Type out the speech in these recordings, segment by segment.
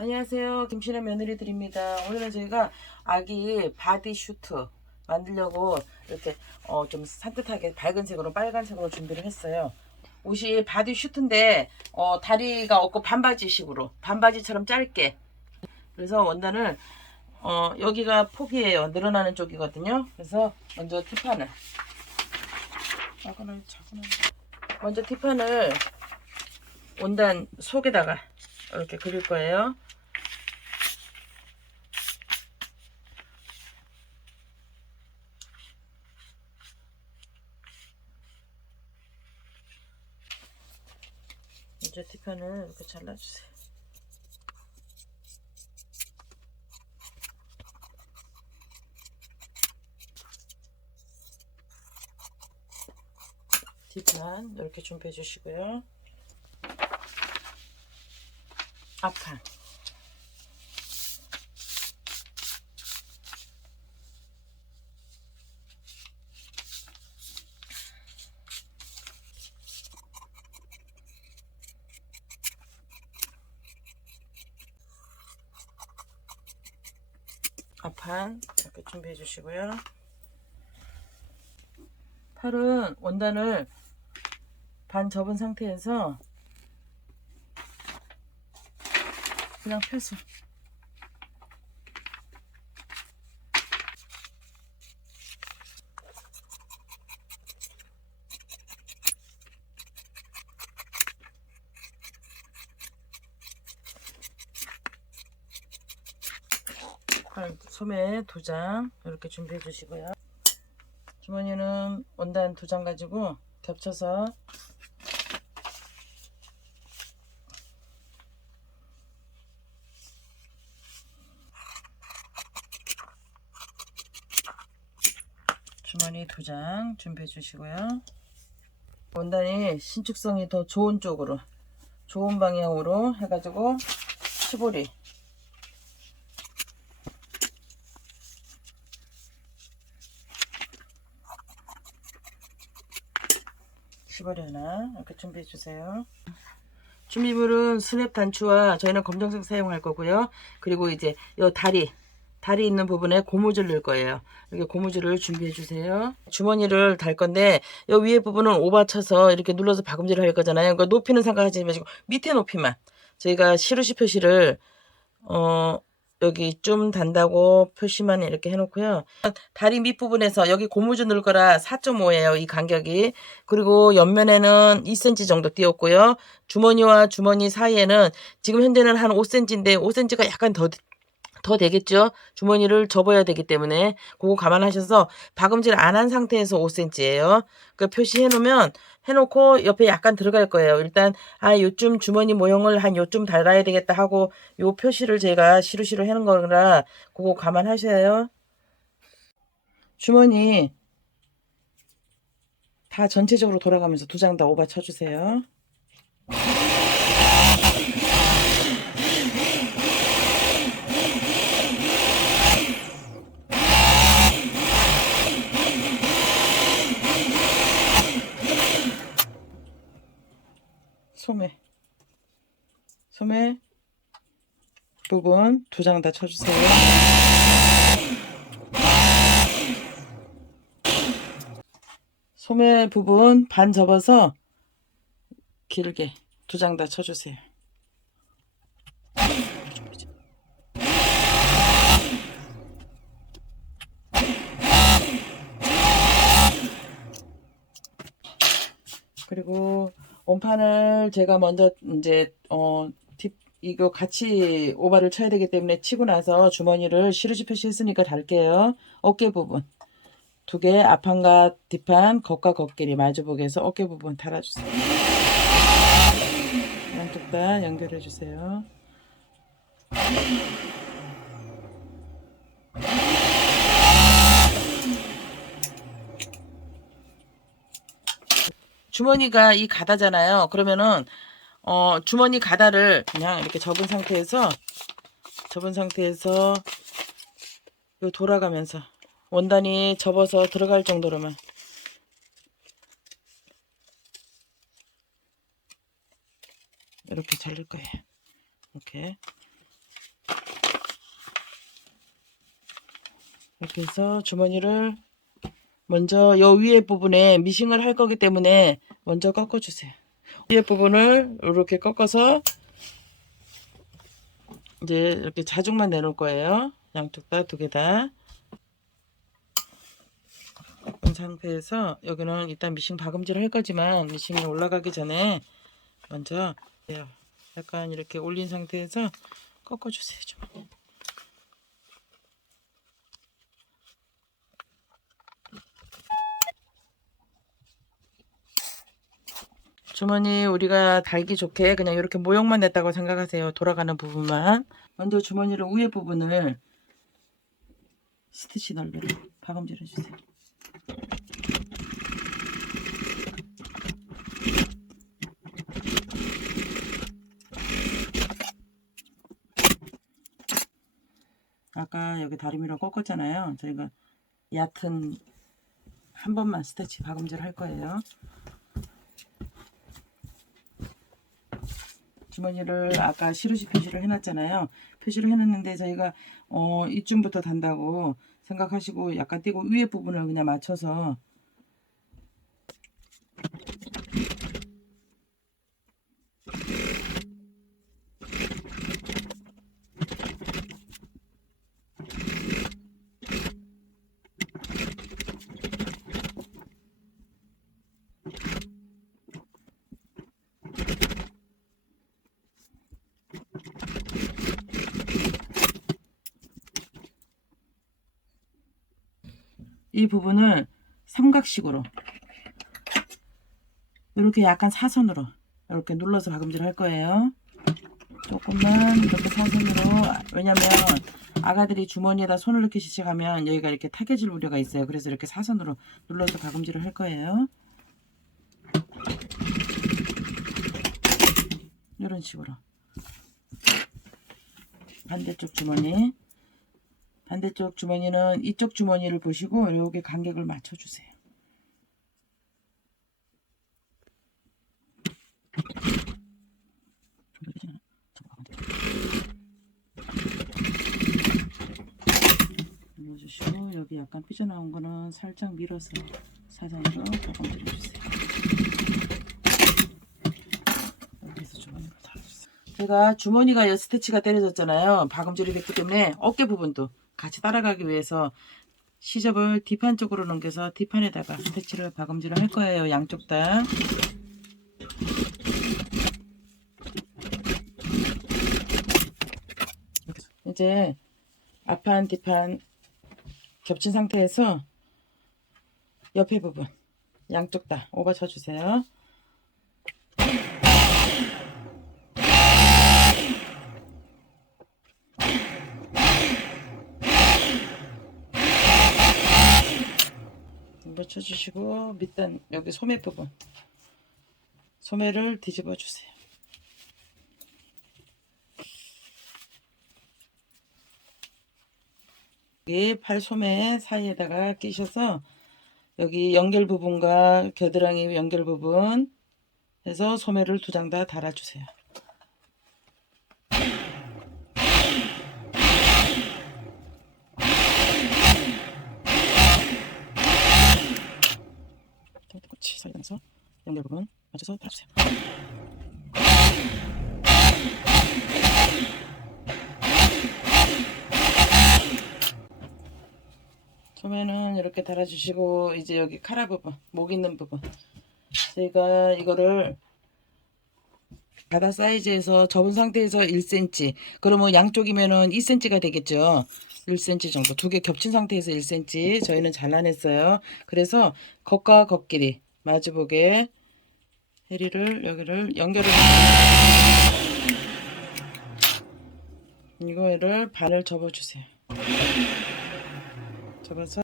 안녕하세요. 김신혜 며느리들입니다. 오늘은 저희가 아기 바디 슈트 만들려고 이렇게 어, 좀 산뜻하게 밝은 색으로 빨간 색으로 준비를 했어요. 옷이 바디 슈트인데 어, 다리가 없고 반바지식으로 반바지처럼 짧게 그래서 원단을 어, 여기가 폭이에요. 늘어나는 쪽이거든요. 그래서 먼저 티판을 먼저 티판을 원단 속에다가 이렇게 그릴 거예요. 티판을 이렇게 잘라주세요. 뒷판 이렇게 준비해 주시고요. 앞판 이렇게 준비해 주시고요. 팔은 원단을 반 접은 상태에서 그냥 펴서 팔 소매 두 장 이렇게 준비해 주시고요. 주머니는 원단 두 장 가지고 겹쳐서 주머니 두 장 준비해 주시고요. 원단이 신축성이 더 좋은 쪽으로 좋은 방향으로 해가지고 시보리 시보리 하나 이렇게 준비해 주세요. 준비물은 스냅 단추와 저희는 검정색 사용할 거고요. 그리고 이제 요 다리 다리 있는 부분에 고무줄 넣을 거예요. 이렇게 고무줄을 준비해 주세요. 주머니를 달 건데 요 위에 부분은 오바 쳐서 이렇게 눌러서 박음질을 할 거잖아요. 그러니까 높이는 생각하지 마시고 밑에 높이만 저희가 시루시 표시를 어 여기 좀 단다고 표시만 이렇게 해놓고요. 다리 밑부분에서 여기 고무줄 넣을 거라 4.5예요. 이 간격이. 그리고 옆면에는 2cm 정도 띄웠고요. 주머니와 주머니 사이에는 지금 현재는 한 5cm인데 5cm가 약간 더, 더 되겠죠? 주머니를 접어야 되기 때문에 그거 감안하셔서 박음질 안 한 상태에서 5cm예요. 그 표시해 놓으면 해놓고 옆에 약간 들어갈 거예요. 일단 아 요쯤 주머니 모형을 한 요쯤 달아야 되겠다 하고 요 표시를 제가 시루시루 해놓은 거라 그거 감안하셔요. 주머니 다 전체적으로 돌아가면서 두 장 다 오바 쳐주세요. 소매 소매 부분 두 장 다 쳐주세요. 소매 부분 반 접어서 길게 두 장 다 쳐주세요. 그리고 원판을 제가 먼저 이제 어 딥, 이거 같이 오바를 쳐야 되기 때문에 치고 나서 주머니를 시루지 표시했으니까 달게요. 어깨 부분 두 개 앞판과 뒷판 겉과 겉끼리 마주보게 해서 어깨 부분 달아주세요. 양쪽 다 연결해 주세요. 주머니가 이 가다잖아요. 그러면은 어, 주머니 가다를 그냥 이렇게 접은 상태에서 접은 상태에서 요 돌아가면서 원단이 접어서 들어갈 정도로만 이렇게 자를 거예요. 이렇게 이렇게 해서 주머니를 먼저 요 위에 부분에 미싱을 할 거기 때문에 먼저 꺾어 주세요. 위에 부분을 이렇게 꺾어서 이제 이렇게 자죽만 내놓을 거예요. 양쪽 다 두 개 다. 이 상태에서 여기는 일단 미싱 박음질을 할 거지만 미싱이 올라가기 전에 먼저 약간 이렇게 올린 상태에서 꺾어주세요. 좀. 주머니 우리가 달기 좋게 그냥 이렇게 모형만 냈다고 생각하세요. 돌아가는 부분만. 먼저 주머니를 위에 부분을 스티치 넓이로 박음질 해주세요. 아까 여기 다리미로 꺾었잖아요. 저희가 얕은 한 번만 스티치 박음질 할 거예요. 주머니를 아까 시루시 표시를 해놨잖아요. 표시를 해놨는데 저희가 어, 이쯤부터 단다고 생각하시고 약간 띄고 위에 부분을 그냥 맞춰서 이 부분을 삼각식으로 이렇게 약간 사선으로 이렇게 눌러서 박음질 할 거예요. 조금만 이렇게 사선으로 왜냐면 아가들이 주머니에다 손을 넣기 시작하면 여기가 이렇게 타개질 우려가 있어요. 그래서 이렇게 사선으로 눌러서 박음질을 할 거예요. 이런 식으로 반대쪽 주머니 반대쪽 주머니는 이쪽 주머니를 보시고 여기 간격을 맞춰주세요. 눌러주시고 여기 약간 삐져나온 거는 살짝 밀어서. 여기서 주머니를 달아주세요. 제가 주머니가 스티치가 때려졌잖아요. 박음질이 됐기 때문에 어깨 부분도 같이 따라가기 위해서 시접을 뒷판 쪽으로 넘겨서 뒷판에다가 스티치를 박음질을 할 거예요. 양쪽 다. 이제 앞판 뒷판 겹친 상태에서 옆에 부분 양쪽 다 오버 쳐주세요. 묻혀주시고 밑단 여기 소매 부분 소매를 뒤집어 주세요. 여기 팔 소매 사이에다가 끼셔서 여기 연결 부분과 겨드랑이 연결 부분 해서 소매를 두 장 다 달아주세요. 똑같이 살면서 연결 부분 맞춰서 달아주세요. 소매는 이렇게 달아주시고 이제 여기 카라 부분, 목 있는 부분. 저희가 이거를 바다 사이즈에서 접은 상태에서 1cm 그러면 양쪽이면은 2cm가 되겠죠. 1cm 정도. 두 개 겹친 상태에서 1cm 저희는 잘라냈어요. 그래서 겉과 겉끼리 마주보게 해리를 여기를 연결을 이거를 반을 접어주세요 접어서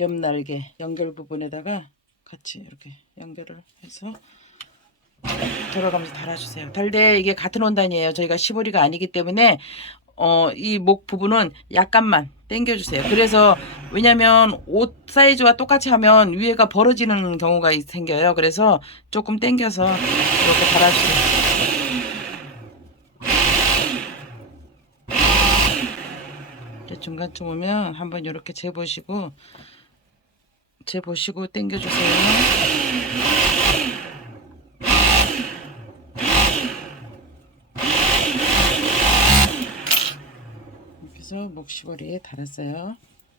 옆 날개 연결 부분에다가 같이 이렇게 연결을 해서 돌아가면서 달아주세요. 달대 이게 같은 원단이에요. 저희가 시보리가 아니기 때문에 어, 이 목 부분은 약간만 당겨주세요. 그래서 왜냐면 옷 사이즈와 똑같이 하면 위에가 벌어지는 경우가 생겨요. 그래서 조금 당겨서 이렇게 달아주세요. 중간쯤 오면 한번 이렇게 재보시고 재보시고 당겨주세요. 해서 목시거리에 달았어요.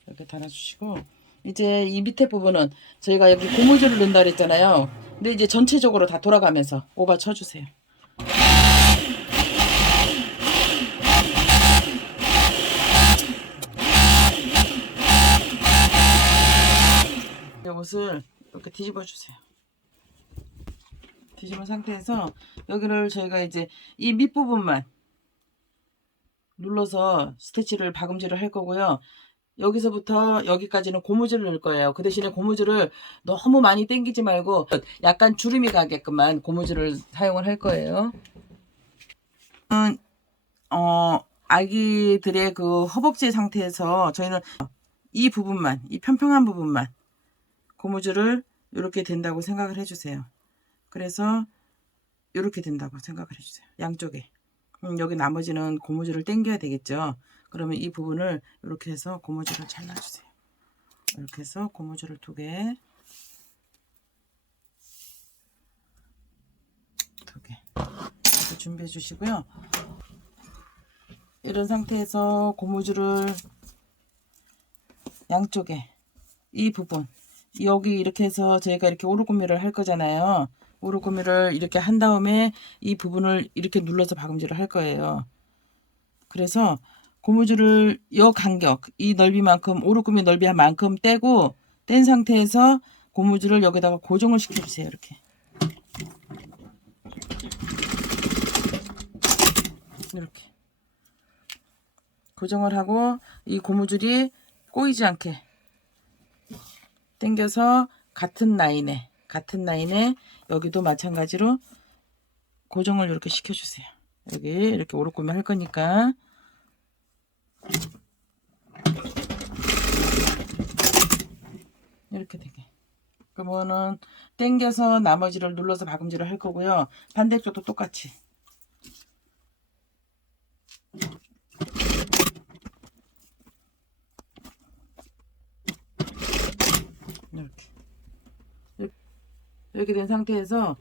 이렇게 달아주시고 이제 이 밑에 부분은 저희가 여기 고무줄을 넣는다 그랬잖아요. 근데 이제 전체적으로 다 돌아가면서 오바 쳐주세요. 이 옷을 이렇게 뒤집어 주세요. 뒤집은 상태에서 여기를 저희가 이제 이 밑부분만 눌러서 스티치를 박음질을 할 거고요. 여기서부터 여기까지는 고무줄을 넣을 거예요. 그 대신에 고무줄을 너무 많이 당기지 말고 약간 주름이 가게끔만 고무줄을 사용을 할 거예요. 음, 어, 아기들의 그 허벅지 상태에서 저희는 이 부분만, 이 평평한 부분만 고무줄을 이렇게 된다고 생각을 해주세요. 그래서 이렇게 된다고 생각을 해주세요. 양쪽에. 음, 여기 나머지는 고무줄을 당겨야 되겠죠. 그러면 이 부분을 이렇게 해서 고무줄을 잘라주세요. 이렇게 해서 고무줄을 두 개, 두 개. 이렇게 준비해 주시고요. 이런 상태에서 고무줄을 양쪽에 이 부분 여기 이렇게 해서 저희가 이렇게 오르고미를 할 거잖아요. 오르고미를 이렇게 한 다음에 이 부분을 이렇게 눌러서 박음질을 할 거예요. 그래서 고무줄을 요 간격, 이 넓이만큼 오르고미 넓이만큼 떼고 뗀 상태에서 고무줄을 여기다가 고정을 시켜주세요. 이렇게. 이렇게. 고정을 하고 이 고무줄이 꼬이지 않게 당겨서 같은 라인에 같은 라인에 여기도 마찬가지로 고정을 이렇게 시켜주세요. 여기 이렇게 오르고미 할 거니까 이렇게 되게 그러면은 당겨서 나머지를 눌러서 박음질을 할 거고요. 반대쪽도 똑같이 이렇게 이렇게 된 상태에서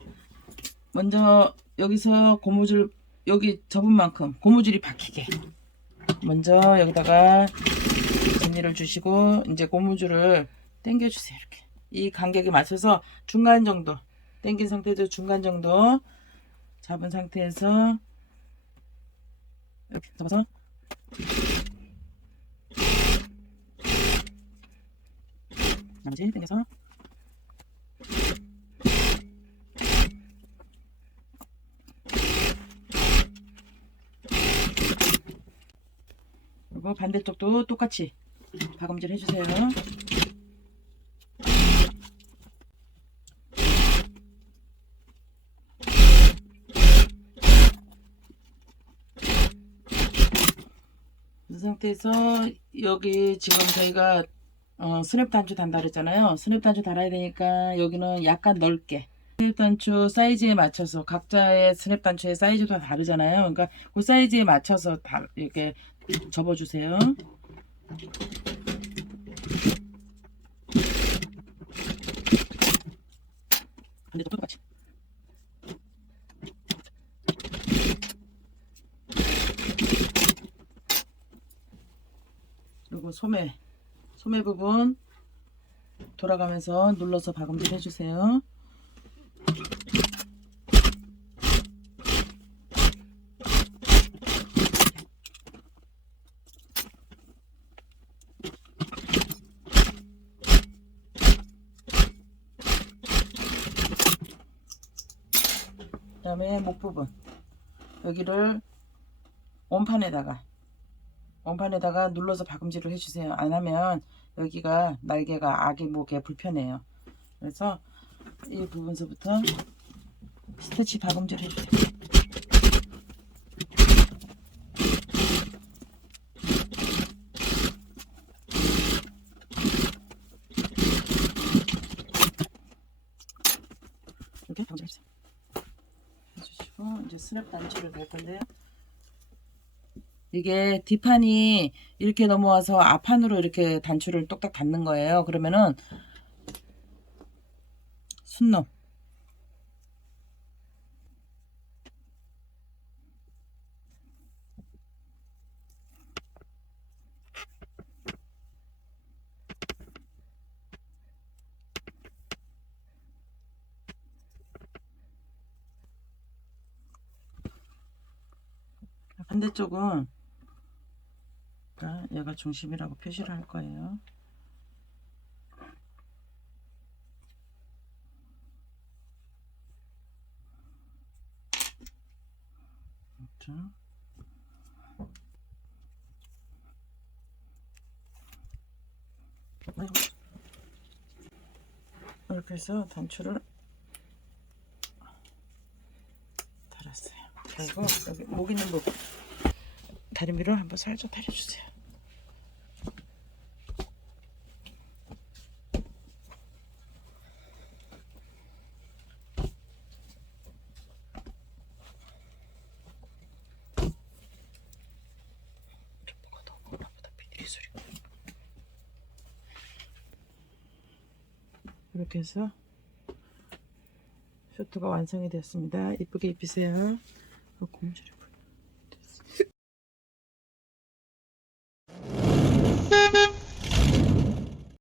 먼저 여기서 고무줄 여기 접은 만큼 고무줄이 박히게. 먼저 여기다가 정리를 주시고 이제 고무줄을 당겨 주세요 이렇게. 이 간격에 맞춰서 중간 정도 당긴 상태에서 중간 정도 잡은 상태에서 이렇게 잡아서 나머지 당겨서 그리고 반대쪽도 똑같이 박음질 해주세요. 이 상태에서 여기 지금 저희가 어, 스냅 단추 단다 그랬잖아요. 스냅 단추 달아야 되니까 여기는 약간 넓게 스냅 단추 사이즈에 맞춰서 각자의 스냅 단추의 사이즈도 다 다르잖아요. 그러니까 그 사이즈에 맞춰서 다 이렇게 접어주세요. 반대도 똑같이. 그리고 소매, 소매 부분 돌아가면서 눌러서 박음질 해주세요. 그다음에 목 부분 여기를 원판에다가 원판에다가 눌러서 박음질을 해주세요. 안 하면 여기가 날개가 아기 목에 불편해요. 그래서 이 부분서부터 스티치 박음질 해주세요. 이렇게 박음질 해주세요. 해주시고 이제 스냅 단추를 낼 건데요. 이게 뒷판이 이렇게 넘어와서 앞판으로 이렇게 단추를 똑딱 닫는 거예요. 그러면은 순놈 반대쪽은 자, 얘가 중심이라고 표시를 할 거예요. 자. 아이고. 이렇게 해서 단추를 달았어요. 그리고 여기 목 있는 부분 다리미를 한번 살짝 다려주세요. 이렇게 해서 쇼트가 완성이 되었습니다. 이쁘게 입히세요. 어, 고무줄이